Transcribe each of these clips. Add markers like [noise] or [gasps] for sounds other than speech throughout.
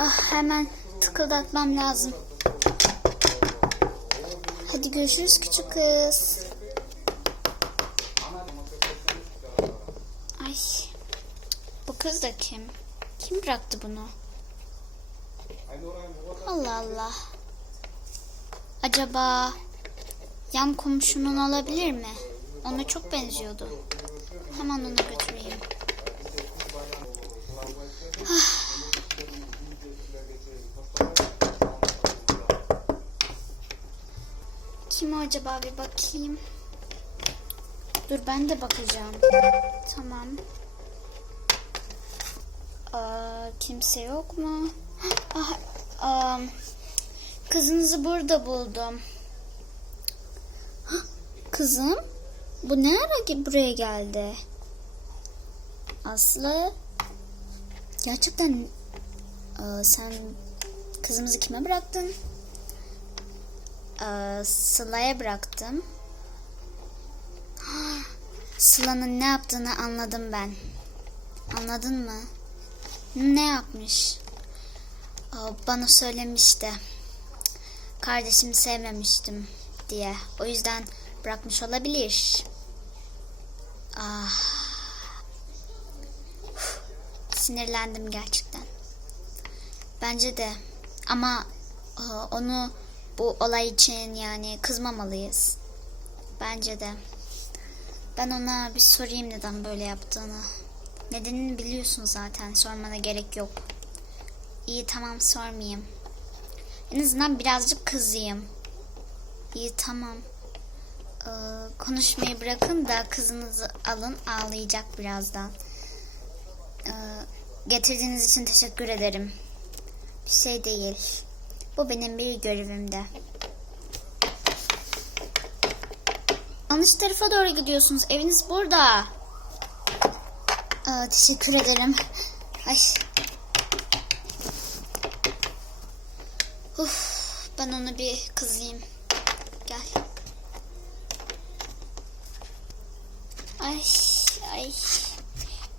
Ah, hemen tıkıldatmam lazım. Hadi görüşürüz küçük kız. Ay. Bu kız da kim? Kim bıraktı bunu? Allah Allah. Acaba yan komşunun olabilir mi? Ona çok benziyordu. Hemen onu götüreyim. Kim acaba bir bakayım. Dur ben de bakacağım. Tamam. Aa, kimse yok mu? [gasps] Ah, aa, kızınızı burada buldum. [gasps] Kızım, bu ne ara buraya geldi? Aslı, gerçekten aa, sen kızımızı kime bıraktın? Aa, Sıla'ya bıraktım. Sıla'nın ne yaptığını anladım ben. Anladın mı? Ne yapmış? Bana söylemişti. Kardeşimi sevmemiştim diye. O yüzden bırakmış olabilir. Ah. Sinirlendim gerçekten. Bence de. Ama aa, onu bu olay için yani kızmamalıyız. Bence de. Ben ona bir sorayım neden böyle yaptığını. Nedenini biliyorsun zaten. Sormana gerek yok. İyi tamam sormayayım. En azından birazcık kızayım. İyi tamam. Ee, konuşmayı bırakın da kızınızı alın ağlayacak birazdan. Ee, getirdiğiniz için teşekkür ederim. Bir şey değil. Bu benim bir görevimde. Yanlış tarafa doğru gidiyorsunuz. Eviniz burada. Aa, teşekkür ederim. Ay. Uf, ben ona bir kızayım. Gel. Ay, ay.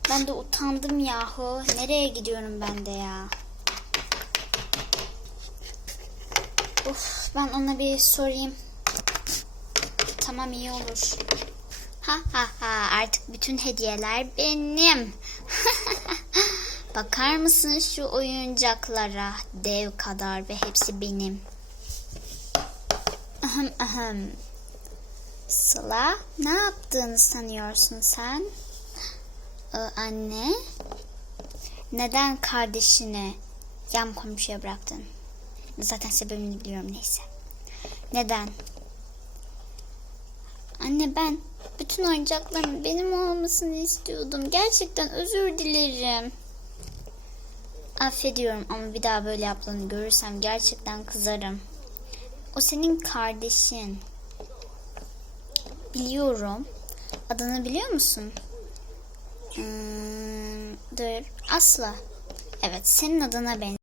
Ben de utandım yahu. Nereye gidiyorum ben de ya? Uf, ben ona bir sorayım. Tamam iyi olur. Ha ha ha artık bütün hediyeler benim. [laughs] Bakar mısın şu oyuncaklara? Dev kadar ve hepsi benim. Ahem ahem. Sıla ne yaptığını sanıyorsun sen? Ee, anne neden kardeşini yan komşuya bıraktın? Zaten sebebini biliyorum neyse. Neden? Anne ben bütün oyuncakların benim olmasını istiyordum. Gerçekten özür dilerim. Affediyorum ama bir daha böyle yaptığını görürsem gerçekten kızarım. O senin kardeşin. Biliyorum. Adını biliyor musun? Hmm, dur. Asla. Evet senin adına ben.